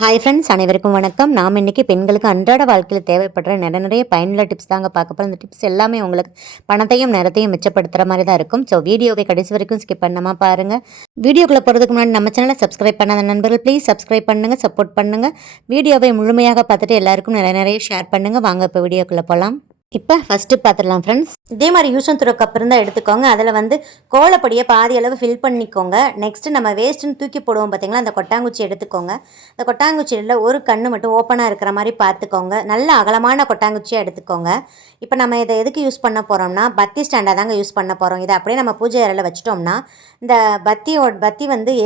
Hi friends, அனைவருக்கும் வணக்கம். நாம் இன்றைக்கி பெண்களுக்கு அன்றாட வாழ்க்கையில் தேவைப்படுற நிறைய பயனுள்ள டிப்ஸ் தாங்க பார்க்க போகிறோம். இந்த டிப்ஸ் எல்லாமே உங்களுக்கு பணத்தையும் நேரத்தையும் மிச்சப்படுத்துகிற மாதிரி தான் இருக்கும். ஸோ வீடியோவை கடைசி வரைக்கும் ஸ்கிப் பண்ணாமல் பாருங்கள். வீடியோக்குள்ளே போகிறதுக்கு முன்னாடி நம்ம சேனலை சப்ஸ்கிரைப் பண்ணாத நண்பர்கள் ப்ளீஸ் சப்ஸ்கிரைப் பண்ணுங்கள், சப்போர்ட் பண்ணுங்கள். வீடியோவை முழுமையாக பார்த்துட்டு எல்லாருக்கும் நிறைய ஷேர் பண்ணுங்கள். வாங்க இப்போ வீடியோக்குள்ளே போகலாம். இப்போ ஃபஸ்ட்டு பார்த்துடலாம் ஃப்ரெண்ட்ஸ். இதே மாதிரி யூஸ் அண்ட் த்ரோ கப் இருந்தால் எடுத்துக்கோங்க. அதில் கோலப்படியை பாதி அளவு ஃபில் பண்ணிக்கோங்க. நெக்ஸ்ட்டு நம்ம வேஸ்ட்டுன்னு தூக்கி போடுவோம் பார்த்தீங்களா, அந்த கொட்டாங்குச்சி எடுத்துக்கோங்க. அந்த கொட்டாங்குச்சியில் ஒரு கண்ணு மட்டும் ஓப்பனாக இருக்கிற மாதிரி பார்த்துக்கோங்க. நல்ல அகலமான கொட்டாங்குச்சியாக எடுத்துக்கோங்க. இப்போ நம்ம இதை எதுக்கு யூஸ் பண்ண போகிறோம்னா, பத்தி ஸ்டாண்டாக தாங்க யூஸ் பண்ண போகிறோம். இதை அப்படியே நம்ம பூஜை அறையில் வச்சிட்டோம்னா இந்த பத்தி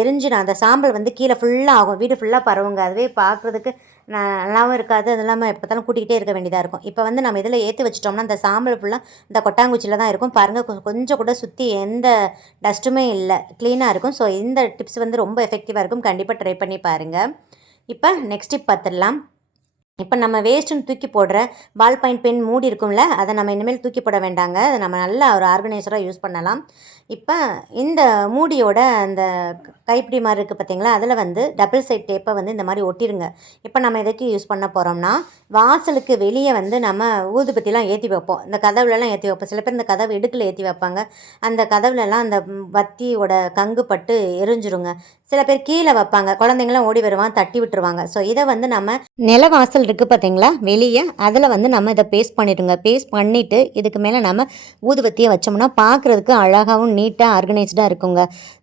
எரிஞ்சிடும். அந்த சாம்பல் கீழே ஃபுல்லாக ஆகும், வீடு ஃபுல்லாக பரவுங்க. அதுவே பார்க்குறதுக்கு நல்லாவும் இருக்காது. அது இல்லாமல் எப்போ பார்த்தாலும் கூட்டிகிட்டே இருக்க வேண்டியதாக இருக்கும். இப்போ நம்ம இதில் ஏற்றி வச்சிட்டோம்னா அந்த சாம்பல் ஃபுல்லாக இந்த கொட்டாங்குச்சியில் தான் இருக்கும். பாருங்கள், கொஞ்சம் கூட சுற்றி எந்த டஸ்ட்டுமே இல்லை, க்ளீனாக இருக்கும். ஸோ இந்த டிப்ஸ் ரொம்ப எஃபெக்டிவாக இருக்கும். கண்டிப்பாக ட்ரை பண்ணி பாருங்கள். இப்போ நெக்ஸ்ட் டிப் பார்த்துடலாம். இப்போ நம்ம வேஸ்ட்டுன்னு தூக்கி போடுற பால் பாயிண்ட் பென் மூடி இருக்கும்ல, அதை நம்ம இனிமேல் தூக்கி போட வேண்டாங்க. அதை நம்ம நல்லா ஒரு ஆர்கனைசராக யூஸ் பண்ணலாம். இப்போ இந்த மூடியோட அந்த கைப்பிடி மாதிரி இருக்குது பார்த்தீங்களா, அதில் டபுள் சைட் டேப்பை இந்த மாதிரி ஒட்டிடுங்க. இப்போ நம்ம எதுக்கு யூஸ் பண்ண போகிறோம்னா, வாசலுக்கு வெளியே நம்ம ஊதுபத்திலாம் ஏற்றி வைப்போம். இந்த கதவுலலாம் ஏற்றி வைப்போம். சில பேர் இந்த கதவு இடுக்கில் ஏற்றி வைப்பாங்க. அந்த கதவுலலாம் அந்த வத்தியோட கங்கு பட்டு எரிஞ்சிருங்க. சில பேர் கீழே வைப்பாங்க, குழந்தைங்களாம் ஓடி வருவாங்க, தட்டி விட்டுருவாங்க. ஸோ இதை நம்ம நிலவாசல் இருக்குது பார்த்தீங்களா வெளியே, அதில் நம்ம இதை பேஸ்ட் பண்ணிவிடுங்க. பேஸ்ட் பண்ணிவிட்டு இதுக்கு மேலே நம்ம ஊதுவத்தியை வச்சோம்னா பார்க்குறதுக்கு அழகாகவும் நீட்டாக ஆர்கனைஸ்டாக இருக்குங்க.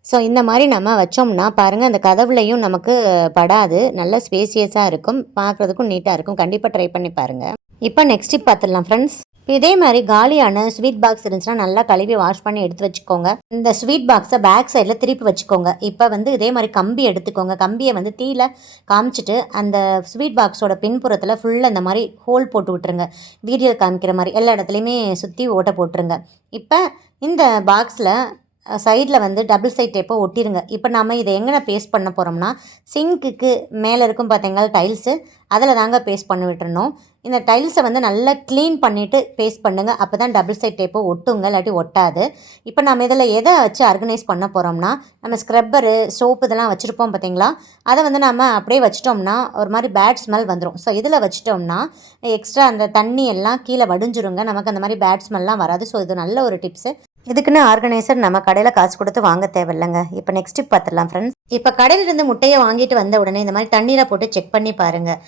ஸோ இந்த மாதிரி நம்ம வச்சோம்னா பாருங்கள், அந்த கதவுலையும் நமக்கு படாது, நல்ல ஸ்பேசியஸாக இருக்கும், பார்க்குறதுக்கும் நீட்டாக இருக்கும். கண்டிப்பாக ட்ரை பண்ணி பாருங்கள். இப்போ நெக்ஸ்ட் டிப் பார்த்துடலாம் ஃப்ரெண்ட்ஸ். இதே மாதிரி காலியான ஸ்வீட் பாக்ஸ் இருந்துச்சுன்னா நல்லா கழுவி வாஷ் பண்ணி எடுத்து வச்சுக்கோங்க. இந்த ஸ்வீட் பாக்ஸை பேக் சைடில் திருப்பி வச்சுக்கோங்க. இப்போ இதே மாதிரி கம்பி எடுத்துக்கோங்க. கம்பியை தீயில காமிச்சிட்டு அந்த ஸ்வீட் பாக்ஸோட பின்புறத்தில் ஃபுல்லாக இந்த மாதிரி ஹோல் போட்டு விட்டுருங்க. வீடியோ காமிக்கிற மாதிரி எல்லா இடத்துலையுமே சுற்றி ஓட்ட போட்டுருங்க. இப்போ இந்த பாக்ஸில் சைடில் டபுள் சைட் டேப்பை ஒட்டிடுங்க. இப்போ நம்ம இதை எங்கே பேஸ்ட் பண்ண போகிறோம்னா, சிங்க்குக்கு மேலே இருக்கும் பார்த்தீங்களா டைல்ஸு, அதில் தாங்க பேஸ்ட் பண்ணி விட்டுறணும். இந்த டைல்ஸை நல்லா க்ளீன் பண்ணிவிட்டு பேஸ்ட் பண்ணுங்கள். அப்போ தான் டபுள் சைட் டேப்பை ஒட்டுங்க, இல்லாட்டி ஒட்டாது. இப்போ நம்ம இதில் எதை வச்சு ஆர்கனைஸ் பண்ண போகிறோம்னா, நம்ம ஸ்க்ரப்பரு சோப்பு இதெல்லாம் வச்சுருப்போம் பார்த்தீங்களா, அதை நம்ம அப்படியே வச்சிட்டோம்னா ஒரு மாதிரி பேட் ஸ்மெல் வந்துடும். ஸோ இதில் வச்சிட்டோம்னா எக்ஸ்ட்ரா அந்த தண்ணி எல்லாம் கீழே வடிஞ்சிருங்க, நமக்கு அந்த மாதிரி பேட் ஸ்மெல்லாம் வராது. ஸோ இது நல்ல ஒரு டிப்ஸு. இதுக்குன்னு ஆர்கனைசர் நம்ம கடையில் காசு கொடுத்து வாங்க தேவையில்லைங்க. இப்போ நெக்ஸ்ட் டிப் பார்த்துடலாம் ஃப்ரெண்ட்ஸ். இப்போ கடையிலிருந்து முட்டையை வாங்கிட்டு வந்த உடனே இந்த மாதிரி தண்ணீரை போட்டு செக் பண்ணி பாருங்கள்.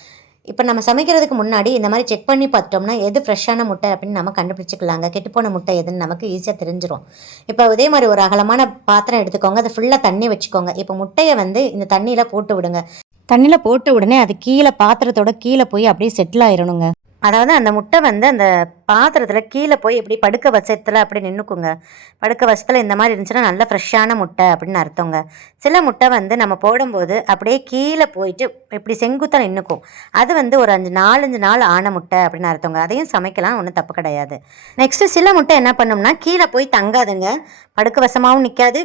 இப்போ நம்ம சமைக்கிறதுக்கு முன்னாடி இந்த மாதிரி செக் பண்ணி பார்த்தோம்னா எது ஃப்ரெஷ்ஷான முட்டை அப்படின்னு நம்ம கண்டுபிடிச்சிக்கலாங்க. கெட்டுப்போன முட்டை எதுன்னு நமக்கு ஈஸியாக தெரிஞ்சிடும். இப்போ இதே மாதிரி ஒரு அகலமான பாத்திரம் எடுத்துக்கோங்க, அதை ஃபுல்லாக தண்ணி வச்சுக்கோங்க. இப்போ முட்டையை இந்த தண்ணியில் போட்டு விடுங்க. தண்ணியில் போட்ட உடனே அது கீழே பாத்திரத்தோட கீழே போய் அப்படியே செட்டில் ஆயிடணுங்க. அதாவது அந்த முட்டை அந்த பாத்திரத்தில் கீழே போய் எப்படி படுக்க வசத்தில் அப்படி நின்றுக்குங்க. படுக்க வசத்தில் இந்த மாதிரி இருந்துச்சுன்னா நல்ல ஃப்ரெஷ்ஷான முட்டை அப்படின்னு அர்த்தங்க. சில முட்டை நம்ம போடும்போது அப்படியே கீழே போயிட்டு இப்படி செங்குத்தாக நின்றுக்கும். அது ஒரு 4-5 நாள் ஆன முட்டை அப்படின்னு அர்த்தங்க. அதையும் சமைக்கலாம், ஒன்றும் தப்பு கிடையாது. நெக்ஸ்ட்டு சில முட்டை என்ன பண்ணோம்னா கீழே போய் தங்காதுங்க. படுக்க வசமாகவும் நிற்காது,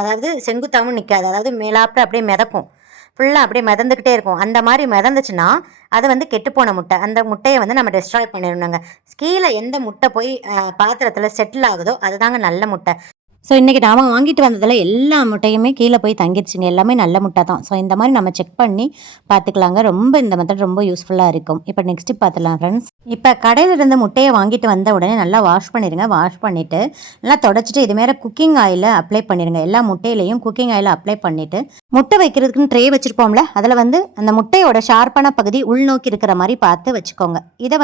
அதாவது செங்குத்தாகவும் நிற்காது. அதாவது மேலாப்பில் அப்படியே மிதக்கும், ஃபுல்லாக அப்படியே மிதந்துக்கிட்டே இருக்கும். அந்த மாதிரி மிதந்துச்சுன்னா அது கெட்டுப்போன முட்டை. அந்த முட்டையை நம்ம டெஸ்ட்ராய் பண்ணிடணுங்க. கீழே எந்த முட்டை போய் பாத்திரத்தில் செட்டில் ஆகுதோ அதுதாங்க நல்ல முட்டை. ஸோ இன்றைக்கி நாம் வாங்கிட்டு வந்ததில் எல்லா முட்டையுமே கீழே போய் தங்கிடுச்சுங்க. எல்லாமே நல்ல முட்டை தான். ஸோ இந்த மாதிரி நம்ம செக் பண்ணி பார்த்துக்கலாங்க. இந்த மெத்தட் ரொம்ப யூஸ்ஃபுல்லாக இருக்கும். இப்போ நெக்ஸ்ட்டு பார்த்துக்கலாம் ஃப்ரெண்ட்ஸ். இப்போ கடையில் இருந்த முட்டையை வாங்கிட்டு வந்த உடனே நல்லா வாஷ் பண்ணிடுங்க. வாஷ் பண்ணிவிட்டு நல்லா தொடச்சிட்டு இது மேலே குக்கிங் ஆயிலை அப்ளை பண்ணிடுங்க. எல்லா முட்டையிலையும் குக்கிங் ஆயிலை அப்ளை பண்ணிவிட்டு முட்டை வைக்கிறதுக்குன்னு ட்ரே வச்சுருப்போம்ல, அதில் அந்த முட்டையோட ஷார்ப்பான பகுதி உள்நோக்கி இருக்கிற மாதிரி பார்த்து வச்சுக்கோங்க. இதை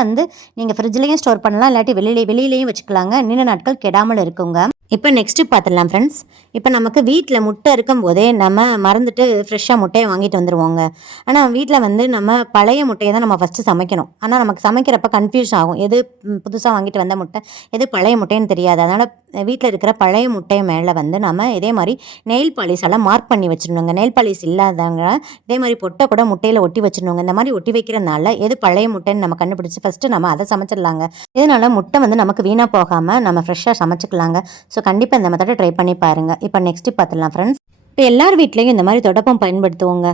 நீங்கள் ஃப்ரிட்ஜ்லேயும் ஸ்டோர் பண்ணலாம், இல்லாட்டி வெளியிலையும் வச்சுக்கலாங்க. நீண்ட நாட்கள் கெடாமல் இருக்குங்க. இப்போ நெக்ஸ்ட்டு பார்த்துடலாம் ஃப்ரெண்ட்ஸ். இப்போ நமக்கு வீட்டில் முட்டை இருக்கும் போதே நம்ம மறந்துட்டு ஃப்ரெஷ்ஷாக முட்டையை வாங்கிட்டு வந்துடுவோங்க. ஆனால் வீட்டில் நம்ம பழைய முட்டையை தான் நம்ம ஃபஸ்ட்டு சமைக்கணும். ஆனால் நமக்கு சமைக்கிறப்ப கன்ஃபியூஸ் ஆகும், எது புதுசாக வாங்கிட்டு வந்த முட்டை எது பழைய முட்டைன்னு தெரியாது. அதனால் வீட்டில் இருக்கிற பழைய முட்டையை மேலே நம்ம இதே மாதிரி நெயில் பாலிஷ் எல்லாம் மார்க் பண்ணி வச்சிடணுங்க. நெயில் பாலிஷ் இல்லாதவங்க இதே மாதிரி பொட்டை கூட முட்டையில் ஒட்டி வச்சிடணுங்க. இந்த மாதிரி ஒட்டி வைக்கிறதுனால எது பழைய முட்டைன்னு நம்ம கண்டுபிடிச்சி ஃபஸ்ட்டு நம்ம அதை சமைச்சிடலாங்க. இதனால் முட்டை நமக்கு வீணாக போகாமல் நம்ம ஃப்ரெஷ்ஷாக சமைச்சிக்கலாங்க. ஸோ கண்டிப்பாக இந்த மெத்தடை ட்ரை பண்ணி பாருங்கள். இப்போ நெக்ஸ்ட்டு பார்த்துடலாம் ஃப்ரெண்ட்ஸ். இப்போ எல்லார் வீட்லேயும் இந்த மாதிரி தொடப்பம் பயன்படுத்துவோங்க.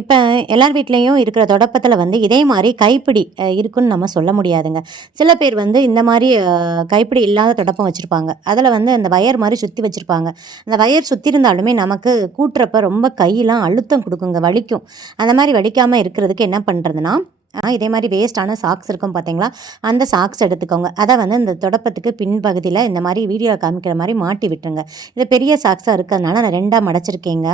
இப்போ எல்லார் வீட்லேயும் இருக்கிற தொடப்பத்தில் வந்து இதே மாதிரி கைப்பிடி இருக்குன்னு நம்ம சொல்ல முடியாதுங்க. சில பேர் வந்து இந்த மாதிரி கைப்பிடி இல்லாத தொடப்பம் வச்சுருப்பாங்க. அதில் வந்து அந்த வயர் மாதிரி சுற்றி வச்சுருப்பாங்க. அந்த வயர் சுற்றி இருந்தாலுமே நமக்கு கூட்டுறப்ப ரொம்ப கையெல்லாம் அழுத்தம் கொடுக்குங்க, வலிக்கும். அந்த மாதிரி வலிக்காமல் இருக்கிறதுக்கு என்ன பண்ணுறதுன்னா, இதே மாதிரி வேஸ்ட்டான சாக்ஸ் இருக்கும் பார்த்தீங்களா, அந்த சாக்ஸ் எடுத்துக்கோங்க. அதை வந்து இந்த தொடப்பத்துக்கு பின்பகுதியில் இந்த மாதிரி வீடியோ காமிக்கிற மாதிரி மாட்டி விட்டுருங்க. இது பெரிய சாக்ஸாக இருக்கிறதுனால நான் 2ஆக மடைச்சிருக்கேங்க.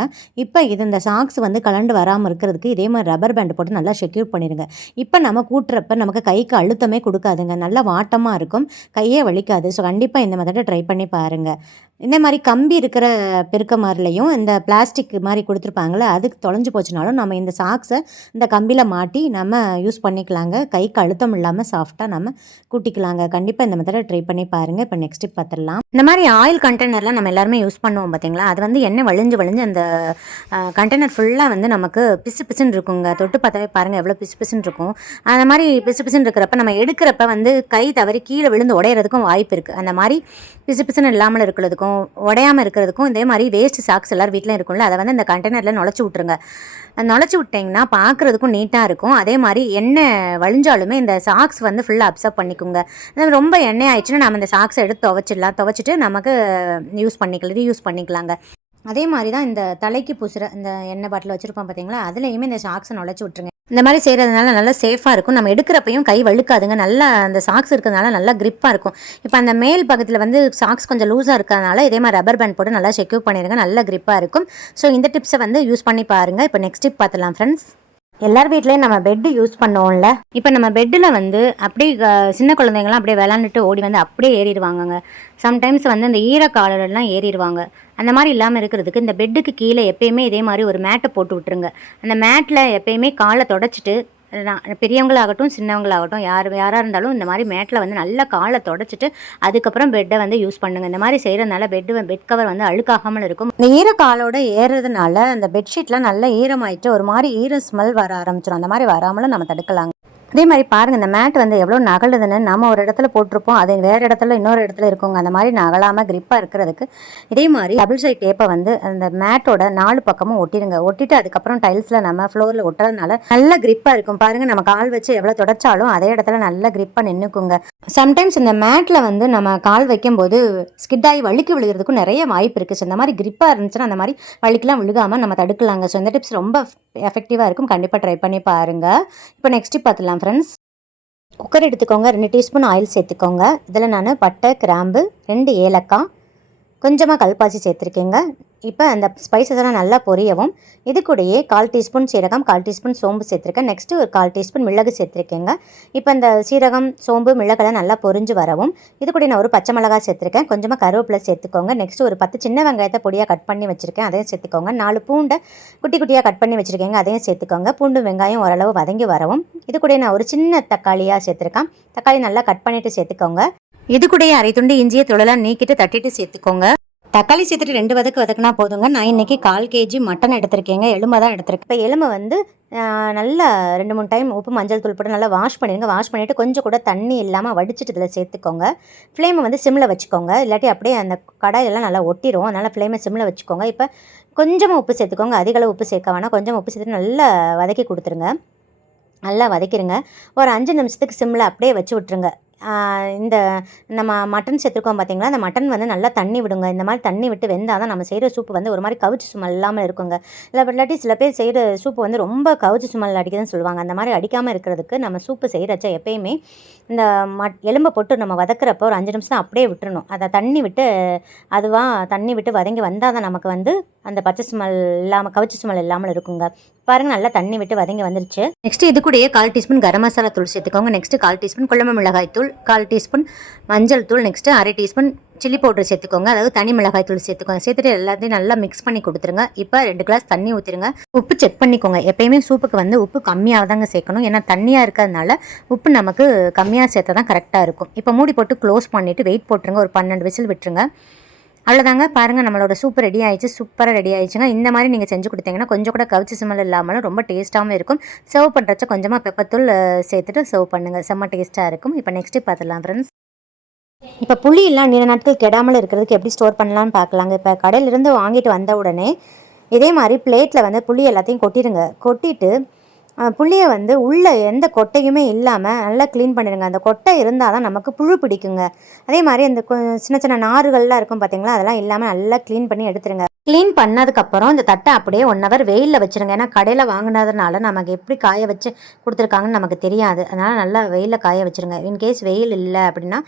இப்போ இந்த சாக்ஸ் வந்து கலண்டு வராமல் இருக்கிறதுக்கு இதே மாதிரி ரப்பர் பேண்ட் போட்டு நல்லா செக்யூர் பண்ணிடுங்க. இப்போ நம்ம கூட்டுறப்ப நமக்கு கைக்கு அழுத்தமே கொடுக்காதுங்க, நல்லா வாட்டமாக இருக்கும், கையே வலிக்காது. ஸோ கண்டிப்பாக இந்த மெத்தடை ட்ரை பண்ணி பாருங்கள். இந்த மாதிரி கம்பி இருக்கிற பெருக்க மாதிரிலையும் இந்த பிளாஸ்டிக் மாதிரி கொடுத்துருப்பாங்களே, அதுக்கு தொலைஞ்சு போச்சுனாலும் நம்ம இந்த சாக்ஸை இந்த கம்பியில் மாட்டி நம்ம யூஸ் பண்ணிக்கலாங்க. கைக்கு அழுத்தம் இல்லாமல் சாஃப்டாக நம்ம கூட்டிக்கலாங்க. கண்டிப்பாக இந்த மெத்தடை ட்ரை பண்ணி பாருங்கள். இப்போ நெக்ஸ்ட் டிப் பார்த்துடலாம். இந்த மாதிரி ஆயில் கண்டெய்னர்லாம் நம்ம எல்லாருமே யூஸ் பண்ணுவோம் பார்த்தீங்களா, அது வந்து எண்ணெய் வழிஞ்சு அந்த கண்டெய்னர் ஃபுல்லாக வந்து நமக்கு பிசு பிசுன்னு இருக்குங்க. தொட்டு பார்த்தாவே பாருங்கள் எவ்வளோ பிசு பிசுன்னு இருக்கும். அந்த மாதிரி பிசு பிசுன்னு இருக்கிறப்ப நம்ம எடுக்கிறப்ப வந்து கை தவறி கீழே விழுந்து உடையிறதுக்கும் வாய்ப்பு இருக்குது. அந்த மாதிரி பிசு பிசுன்னு இல்லாமல் இருக்கிறதுக்கும் உடையாமல் இருக்கிறதுக்கும் இதே மாதிரி வேஸ்ட் சாக்ஸ் எல்லாரும் வீட்டில் இருக்கும்ல, அதை வந்து இந்த கண்டெய்னரில் நுழைச்சி விட்ருங்க. நுழைச்சி விட்டிங்கன்னா பார்க்குறதுக்கும் நீட்டாக இருக்கும். அதே மாதிரி எண்ணெய் வழிஞ்சாலுமே இந்த சாக்ஸ் வந்து ஃபுல்லாக அப்சர்வ் பண்ணிக்குங்க. ரொம்ப எண்ணெய் ஆயிடுச்சுன்னா நம்ம இந்த சாக்ஸை எடுத்து துவைச்சிட்டு நமக்கு ரீயூஸ் பண்ணிக்கலாங்க. அதே மாதிரி தான் இந்த தலைக்கு பூசுகிற இந்த எண்ணெய் பாட்டில் வச்சுருப்போம் பார்த்தீங்களா, அதுலேயுமே இந்த சாக்ஸை நுழைச்சி விட்ருங்க. இந்த மாதிரி செய்கிறதுனால நல்லா சேஃபாக இருக்கும். நம்ம எடுக்கிறப்பையும் கை வழுக்காதுங்க. நல்லா அந்த சாக்ஸ் இருக்கிறதுனால நல்லா க்ரிப்பாக இருக்கும். இப்போ அந்த மேல் பக்கத்தில் வந்து சாக்ஸ் கொஞ்சம் லூஸாக இருக்கிறதுனால இதே மாதிரி ரப்பர் பேண்ட் போட்டு நல்லா செக்யூர் பண்ணிடுங்க. நல்லா க்ரிப்பாக இருக்கும். ஸோ இந்த டிப்ஸை வந்து யூஸ் பண்ணி பாருங்கள். இப்போ நெக்ஸ்ட் டிப் பார்த்துலாம் ஃப்ரெண்ட்ஸ். எல்லார் வீட்லேயும் நம்ம பெட்டு யூஸ் பண்ணுவோம்ல. இப்போ நம்ம பெட்டில் வந்து அப்படியே சின்ன குழந்தைங்களாம் அப்படியே விளாண்டுட்டு ஓடி வந்து அப்படியே ஏறிடுவாங்கங்க. சம்டைம்ஸ் வந்து இந்த ஈரக்காலெல்லாம் ஏறிடுவாங்க. அந்த மாதிரி இல்லாமல் இருக்கிறதுக்கு இந்த பெட்டுக்கு கீழே எப்பயுமே இதே மாதிரி ஒரு மேட்டை போட்டு விட்டுருங்க. அந்த மேட்டில் எப்பயுமே காலை தொடச்சிட்டு, பெரியவங்களாகட்டும் சின்னவங்களாகட்டும் யாராக இருந்தாலும் இந்த மாதிரி மேட்டில் வந்து நல்லா காலை தொடச்சிட்டு அதுக்கப்புறம் பெட்டை வந்து யூஸ் பண்ணுங்கள். இந்த மாதிரி செய்கிறதுனால பெட் கவர் வந்து அழுக்காகாமல் இருக்கும். இந்த ஈரக்காலோட ஏறுறதுனால அந்த பெட்ஷீட்லாம் நல்லா ஈரமாயிட்டு ஒரு மாதிரி ஈர ஸ்மெல் வர ஆரம்பிச்சிடும். அந்த மாதிரி வராமலும் நம்ம தடுக்கலாங்க. அதே மாதிரி பாருங்கள், இந்த மேட் வந்து எவ்வளோ நகலுதுன்னு. நம்ம ஒரு இடத்துல போட்டிருப்போம், அது வேறு இடத்துல இன்னொரு இடத்துல இருக்குங்க. அந்த மாதிரி நகலாமல் க்ரிப்பாக இருக்கிறதுக்கு இதே மாதிரி டபுள் சைட் டேப்பை வந்து அந்த மேட்டோட 4 பக்கமும் ஒட்டிடுங்க. ஒட்டிட்டு அதுக்கப்புறம் டைல்ஸில் நம்ம ஃப்ளோரில் ஒட்டுறதுனால நல்ல க்ரிப்பாக இருக்கும். பாருங்கள், நம்ம கால் வச்சு எவ்வளோ தொடச்சாலும் அதே இடத்துல நல்லா க்ரிப்பாக நின்றுக்குங்க. சம்டைம்ஸ் இந்த மேட்டில் வந்து நம்ம கால் வைக்கும்போது ஸ்கிட்டாகி வழுக்கி விழுகிறதுக்கும் நிறைய வாய்ப்பு இருக்குது. ஸோ இந்த மாதிரி க்ரிப்பாக இருந்துச்சுன்னா அந்த மாதிரி வழுக்கெலாம் விழுகாமல் நம்ம தடுக்கலாங்க. ஸோ இந்த டிப்ஸ் ரொம்ப எஃபெக்டிவாக இருக்கும். கண்டிப்பாக ட்ரை பண்ணி பாருங்கள். இப்போ நெக்ஸ்ட் டிப் பார்த்துலாம் ஃப்ரெண்ட்ஸ். குக்கர் எடுத்துக்கோங்க. 2 டீஸ்பூன் ஆயில் சேர்த்துக்கோங்க. இதில் நான் பட்டை, கிராம்பு, 2 ஏலக்காய், கொஞ்சமாக கல்பாசி சேர்த்துருக்கேங்க. இப்போ அந்த ஸ்பைசஸ் எல்லாம் நல்லா பொரியவும் இது கூடயே 1/4 டீஸ்பூன் சீரகம், 1/4 டீஸ்பூன் சோம்பு சேர்த்துருக்கேன். நெக்ஸ்ட்டு ஒரு 1/4 டீஸ்பூன் மிளகு சேர்த்துருக்கேங்க. இப்போ இந்த சீரகம், சோம்பு, மிளகெல்லாம் நல்லா பொரிஞ்சு வரவும் இது கூட நான் ஒரு பச்சை மிளகாய் சேர்த்துருக்கேன். கொஞ்சமாக கருவேப்பிலை சேர்த்துக்கோங்க. நெக்ஸ்ட்டு ஒரு 10 சின்ன வெங்காயத்தை பொடியாக கட் பண்ணி வச்சுருக்கேன், அதையும் சேர்த்துக்கோங்க. 4 பூண்டை குட்டி குட்டியாக கட் பண்ணி வச்சுருக்கேங்க, அதையும் சேர்த்துக்கோங்க. பூண்டு வெங்காயம் ஓரளவு வதங்கி வரவும் இது கூட நான் ஒரு சின்ன தக்காளியாக சேர்த்துருக்கேன். தக்காளி நல்லா கட் பண்ணிவிட்டு சேர்த்துக்கோங்க. இது கூடயே அரை துண்டு இஞ்சியை தொழலாம் நீக்கிட்டு தட்டிட்டு சேர்த்துக்கோங்க. தக்காளி சேர்த்துட்டு 2 வதக்குனா போதுங்க. நான் இன்றைக்கி 1/4 kg மட்டன் எடுத்திருக்கேங்க. எலும்பை தான் எடுத்திருக்கேன். இப்போ எலும்பை வந்து நல்லா 2-3 டைம் உப்பு மஞ்சள் தூள் போட்டு நல்லா வாஷ் பண்ணிடுங்க. வாஷ் பண்ணிவிட்டு கொஞ்சம் கூட தண்ணி இல்லாமல் வடிச்சிட்டு இதில் சேர்த்துக்கோங்க. ஃப்ளேமை வந்து சிம்மில் வச்சுக்கோங்க, இல்லாட்டி அப்படியே அந்த கடாயெல்லாம் நல்லா ஒட்டிடும். அதனால் ஃப்ளேமை சிம்மில் வச்சுக்கோங்க. இப்போ கொஞ்சமாக உப்பு சேர்த்துக்கோங்க, அதிகளவு உப்பு சேர்க்க வேணாம். கொஞ்சம் உப்பு சேர்த்துட்டு நல்லா வதக்கி கொடுத்துருங்க. நல்லா வதக்கிடுங்க. ஒரு 5 நிமிஷத்துக்கு சிம்மில் அப்படியே வச்சு விட்ருங்க. இந்த நம்ம மட்டன் சேர்த்துருக்கோம் பார்த்தீங்களா, அந்த மட்டன் வந்து நல்லா தண்ணி விடுங்க. இந்த மாதிரி தண்ணி விட்டு வெந்தால் தான் நம்ம செய்கிற சூப்பு வந்து ஒரு மாதிரி கவுச்சி சுமல் இல்லாமல் இருக்குங்க. இல்லாட்டி சில பேர் செய்கிற சூப்பு வந்து ரொம்ப கவுச்சி சுமல் அடிக்குதுன்னு சொல்லுவாங்க. அந்த மாதிரி அடிக்காமல் இருக்கிறதுக்கு நம்ம சூப்பு செய்கிறச்ச எப்பயுமே இந்த எலும்பை போட்டு நம்ம வதக்கிறப்போ ஒரு 5 நிமிஷம் அப்படியே விட்டுறணும். அதை தண்ணி விட்டு வதங்கி வந்தால் தான் நமக்கு வந்து அந்த பச்சை ஸ்மெல் இல்லாமல் கவுச்சி ஸ்மெல் இல்லாமல் இருக்குங்க. பாருங்கள், நல்லா தண்ணி விட்டு வதங்கி வந்துருச்சு. நெக்ஸ்ட் இது கூடயே 1/4 டீஸ்பூன் கரம் மசாலா தூள் சேர்த்துக்கோங்க. நெக்ஸ்ட்டு 1/4 டீஸ்பூன் குழம்பு மிளகாய் தூள், 1/4 டீஸ்பூன் மஞ்சள் தூள், நெக்ஸ்ட்டு அரை டீஸ்பூன் சில்லி பவுடர் சேர்த்துக்கோங்க. அதாவது தனி மிளகாய் தூள் சேர்த்துக்கோங்க. சேர்த்துட்டு எல்லாத்தையும் நல்லா மிக்ஸ் பண்ணி கொடுத்துருங்க. இப்போ 2 கிளாஸ் தண்ணி ஊற்றிடுங்க. உப்பு செக் பண்ணிக்கோங்க. எப்பயுமே சூப்புக்கு வந்து உப்பு கம்மியாக தாங்க சேர்க்கணும். ஏன்னா தண்ணியாக இருக்கிறதுனால உப்பு நமக்கு கம்மியாக சேர்த்தா தான் கரெக்டாக இருக்கும். இப்போ மூடி போட்டு க்ளோஸ் பண்ணிவிட்டு வெயிட் போட்டுருங்க. ஒரு 12 விசில் விட்டுருங்க. அவ்வளோதாங்க. பாருங்கள், நம்மளோட சூப் ரெடி ஆயிடுச்சு. சூப்பராக ரெடி ஆயிடுச்சுங்க. இந்த மாதிரி நீங்கள் செஞ்சு கொடுத்தீங்கன்னா கொஞ்சம் கூட கவுச்சி ஸ்மெல் இல்லாமலும் ரொம்ப டேஸ்ட்டாகவும் இருக்கும். சர்வ் பண்ணுறச்ச கொஞ்சமாக பெப்பத்தூள் சேர்த்துட்டு சர்வ் பண்ணுங்கள். செம்ம டேஸ்ட்டாக இருக்கும். இப்போ நெக்ஸ்ட்டு பார்த்துடலாம் ஃப்ரெண்ட்ஸ். இப்போ புளி எல்லாம் நீண்ட நாட்கள் கெடாமல் இருக்கிறதுக்கு எப்படி ஸ்டோர் பண்ணலான்னு பார்க்கலாங்க. இப்போ கடையிலிருந்து வாங்கிட்டு வந்த உடனே இதே மாதிரி பிளேட்டில் வந்து புளி எல்லாத்தையும் கொட்டிடுங்க. கொட்டிட்டு புளியை வந்து உள்ளே எந்த கொட்டையுமே இல்லாமல் நல்லா க்ளீன் பண்ணிடுங்க. அந்த கொட்டை இருந்தால் தான் நமக்கு புழு பிடிக்குங்க. அதே மாதிரி அந்த சின்ன சின்ன நாறுகள்லாம் இருக்கும் பார்த்தீங்களா, அதெல்லாம் இல்லாமல் நல்லா க்ளீன் பண்ணி எடுத்துருங்க. க்ளீன் பண்ணதுக்கப்புறம் இந்த தட்டை அப்படியே 1 ஹவர் வெயிலில் வச்சுருங்க. ஏன்னா கடையில் வாங்கினதுனால நமக்கு எப்படி காய வச்சு கொடுத்துருக்காங்கன்னு நமக்கு தெரியாது. அதனால் நல்லா வெயிலில் காய வச்சுருங்க. இன்கேஸ் வெயில் இல்லை அப்படின்னா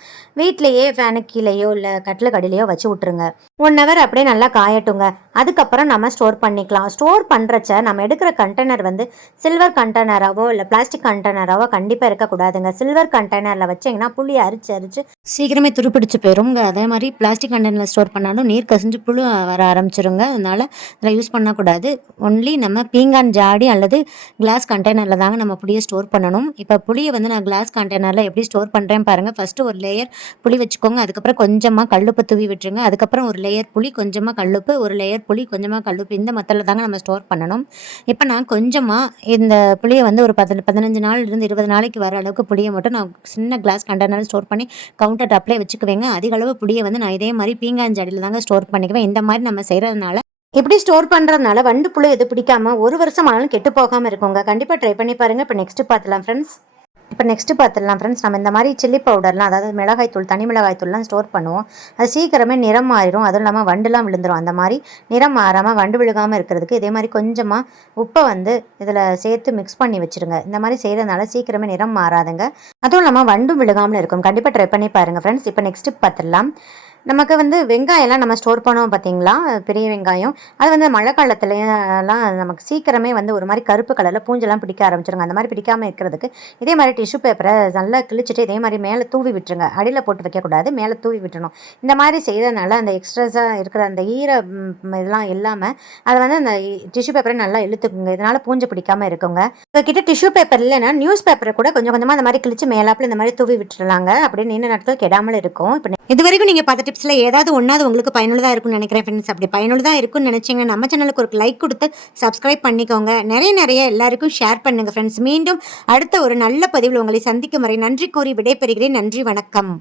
வீட்டிலையே ஃபேனுக்கு கீழேயோ இல்லை கட்டில் கடிலையோ வச்சு விட்ருங்க. 1 ஹவர் அப்படியே நல்லா காயட்டுங்க. அதுக்கப்புறம் நம்ம ஸ்டோர் பண்ணிக்கலாம். ஸ்டோர் பண்ணுறச்ச நம்ம எடுக்கிற கண்டெய்னர் வந்து சில்வர் கண்டெய்னராகவோ இல்லை பிளாஸ்டிக் கண்டெய்னராகவோ கண்டிப்பாக இருக்கக்கூடாதுங்க. சில்வர் கண்டெய்னரில் வச்சிங்கன்னா புளி அரிச்சு சீக்கிரமே துருப்பிடிச்சு போயிருங்க. அதே மாதிரி பிளாஸ்டிக் கண்டெய்னரில் ஸ்டோர் பண்ணாலும் நீர் கசிஞ்சு புழு வர ஆரம்பிச்சிருங்க. அதனால் இதில் யூஸ் பண்ணக்கூடாது. ஒன்லி நம்ம பீங்கான் ஜாடி அல்லது கிளாஸ் கண்டெய்னரில் தாங்க நம்ம புளியை ஸ்டோர் பண்ணணும். இப்போ புளியை வந்து நான் கிளாஸ் கண்டெய்னரில் எப்படி ஸ்டோர் பண்ணுறேன் பாருங்கள். ஃபஸ்ட்டு ஒரு லேயர் புளி வச்சுக்கோங்க. அதுக்கப்புறம் கொஞ்சமாக கல்லுப்பு தூவி விட்டுருங்க. அதுக்கப்புறம் ஒரு லேயர் புளி, கொஞ்சமாக கல்லுப்பு, ஒரு லேயர் புளி, கொஞ்சமாக கல்லுப்பு. இந்த மெத்தடில் தாங்க நம்ம ஸ்டோர் பண்ணணும். இப்போ நான் கொஞ்சமாக இந்த புளியை வந்து ஒரு 15 நாள்லேருந்து 20 நாளைக்கு வர அளவுக்கு புளியை மட்டும் நான் சின்ன கிளாஸ் கண்டெய்னரில் ஸ்டோர் பண்ணி கவுண்டர் டாப்லேயே வச்சுக்குவேங்க. அதிக அளவு புளியை வந்து நான் இதே மாதிரி பீங்கான் ஜாடியில் தாங்க ஸ்டோர் பண்ணிக்குவேன். இந்த மாதிரி நம்ம செய்கிறதுனால இப்படி ஸ்டோர் பண்ணுறதுனால வண்டு புழு எது பிடிக்காமல் 1 வருஷம் ஆனாலும் கெட்டு போகாமல் இருக்குங்க. கண்டிப்பாக ட்ரை பண்ணி பாருங்கள். இப்போ நெக்ஸ்ட்டு பார்த்துலாம் ஃப்ரெண்ட்ஸ். நம்ம இந்த மாதிரி சில்லி பவுடர்லாம், அதாவது மிளகாய்த்தூள், தனி மிளகாய்த்தூள்லாம் ஸ்டோர் பண்ணுவோம். அது சீக்கிரமே நிறம் மாறிடும். அதுவும் இல்லாமல் வண்டுலாம் விழுந்துடும். அந்த மாதிரி நிறம் மாறாமல் வண்டு விழுகாமல் இருக்கிறதுக்கு இதே மாதிரி கொஞ்சமாக உப்பை வந்து இதில் சேர்த்து மிக்ஸ் பண்ணி வச்சுருங்க. இந்த மாதிரி செய்கிறதுனால சீக்கிரமே நிறம் மாறாதுங்க. அதுவும் இல்லாமல் வண்டும் விழுகாமல் இருக்கும். கண்டிப்பாக ட்ரை பண்ணி பாருங்கள் ஃப்ரெண்ட்ஸ். இப்போ நெக்ஸ்ட்டு பார்த்துடலாம். நமக்கு வந்து வெங்காயம்லாம் நம்ம ஸ்டோர் பண்ணுவோம் பார்த்தீங்களா, பெரிய வெங்காயம். அது வந்து மழை காலத்துலலாம் நமக்கு சீக்கிரமே வந்து ஒரு மாதிரி கருப்பு கலரில் பூஞ்செல்லாம் பிடிக்க ஆரம்பிச்சிருங்க. அந்த மாதிரி பிடிக்காமல் இருக்கிறதுக்கு இதே மாதிரி டிஷ்யூ பேப்பரை நல்லா கிழிச்சிட்டு இதே மாதிரி மேலே தூவி விட்டுருங்க. அடியில் போட்டு வைக்கக்கூடாது, மேலே தூவி விட்டுணும். இந்த மாதிரி செய்கிறதுனால அந்த எக்ஸ்ட்ராஸாக இருக்கிற அந்த இதெல்லாம் இல்லாமல் அதை வந்து அந்த டிஷ்யூ பேப்பரை நல்லா இழுத்துக்குங்க. இதனால் பூஞ்சை பிடிக்காமல் இருக்குங்க. உங்ககிட்ட டிஷ்யூ பேப்பர் இல்லைன்னா நியூஸ் பேப்பரை கூட கொஞ்சம் கொஞ்சமாக அந்த மாதிரி கிழிச்சு மேலாப்பில் இந்த மாதிரி தூவி விட்டுருலாங்க. அப்படியே நீண்ட நாட்கள் கெடாமல் இருக்கும். இப்போ இது வரைக்கும் நீங்கள் பார்த்த டிப்ஸில் ஏதாவது ஒன்றாவது உங்களுக்கு பயனுள்ளதாக இருக்கும்னு நினைக்கிறேன் ஃப்ரெண்ட்ஸ். அப்படி பயனுள்ளதாக இருக்கும்னு நினச்சிங்கன்னா நம்ம சேனலுக்கு ஒரு லைக் கொடுத்து சப்ஸ்கிரைப் பண்ணிக்கோங்க. நிறைய எல்லாருக்கும் ஷேர் பண்ணுங்கள் ஃப்ரெண்ட்ஸ். மீண்டும் அடுத்த ஒரு நல்ல பதிவில் உங்களை சந்திக்கும் வரை நன்றி கூறி விடைபெறுகிறேன். நன்றி, வணக்கம்.